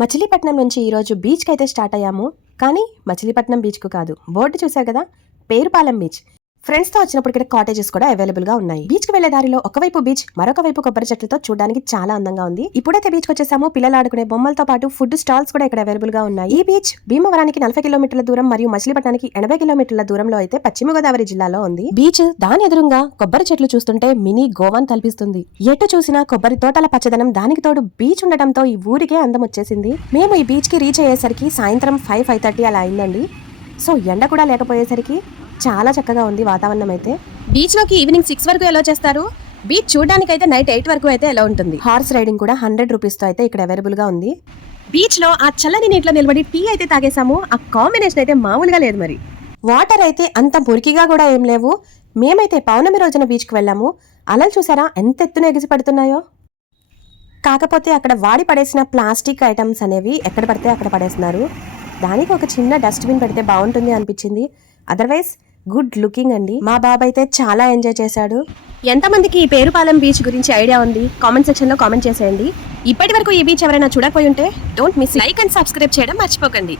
మచిలీపట్నం నుంచి ఈరోజు బీచ్కి అయితే స్టార్ట్ అయ్యాము. కానీ మచిలీపట్నం బీచ్కు కాదు, బోర్డు చూసారు కదా, పేరుపాలెం బీచ్. ఫ్రెండ్స్ తో వచ్చినప్పుడు ఇక్కడ కాటేజెస్ కూడా అవైలబుల్ గా ఉన్నాయి. బీచ్ కి వెళ్లే దారిలో ఒకవైపు బీచ్, మరొక వైపు కొబ్బరి చెట్లతో చూడడానికి చాలా అందంగా ఉంది. ఇప్పుడైతే బీచ్ కి వచ్చేసాము. పిల్లలు ఆడుకునే బొమ్మలతో పాటు ఫుడ్ స్టాల్స్ కూడా ఇక్కడ అవైలబుల్ గా ఉన్నాయి. ఈ బీచ్ భీమవరానికి 40 కిలోమీటర్ల దూరం మరియు మచిలీపట్నానికి 80 కిలోమీటర్ల దూరంలో అయితే పశ్చిమ గోదావరి జిల్లాలో ఉంది. బీచ్ దాని ఎదురుగా కొబ్బరి చెట్లు చూస్తుంటే మినీ గోవాన్ తలపిస్తుంది. ఎటు చూసినా కొబ్బరి తోటల పచ్చదనం, దానికి తోడు బీచ్ ఉండటంతో ఈ ఊరికే అందం వచ్చేసింది. మేము ఈ బీచ్ కి రీచ్ అయ్యేసరికి సాయంత్రం 5:30 అలా అయిందండి. సో ఎండ కూడా లేకపోయేసరికి చాలా చక్కగా ఉంది వాతావరణం. అయితే బీచ్ లోకి ఈవినింగ్ 6 వరకు ఎలా చేస్తారు. బీచ్ చూడడానికి అయితే నైట్ 8 వరకు అయితే ఎలా ఉంటుంది. హార్స్ రైడింగ్ కూడా 100 రూపీస్ తో అయితే ఇక్కడ అవైలబుల్ గా ఉంది. బీచ్ లో ఆ చల్లని నీటిలో నిలబడి టీ అయితే తాగేసాము. ఆ కాంబినేషన్ అయితే మామూలుగా లేదు. మరి వాటర్ అయితే అంత మురికిగా కూడా ఏం లేవు. మేమైతే పౌర్ణమి రోజున బీచ్ కి వెళ్ళాము. అలలు చూసారా ఎంత ఎత్తున ఎగిసి పడుతున్నాయో. కాకపోతే అక్కడ వాడి పడేసిన ప్లాస్టిక్ ఐటమ్స్ అనేవి ఎక్కడ పడితే అక్కడ పడేస్తున్నారు. దానికి ఒక చిన్న డస్ట్బిన్ పెడితే బాగుంటుంది అనిపించింది. అదర్వైజ్ గుడ్ లుకింగ్ అండి. మా బాబు అయితే చాలా ఎంజాయ్ చేశాడు. ఎంతమందికి ఈ పేరుపాలెం బీచ్ గురించి ఐడియా ఉంది కామెంట్ సెక్షన్ లో కామెంట్ చేసేయండి. ఇప్పటి వరకు ఈ బీచ్ ఎవరైనా చూడకపోయి ఉంటే don't miss, like and subscribe చేయడం మర్చిపోకండి.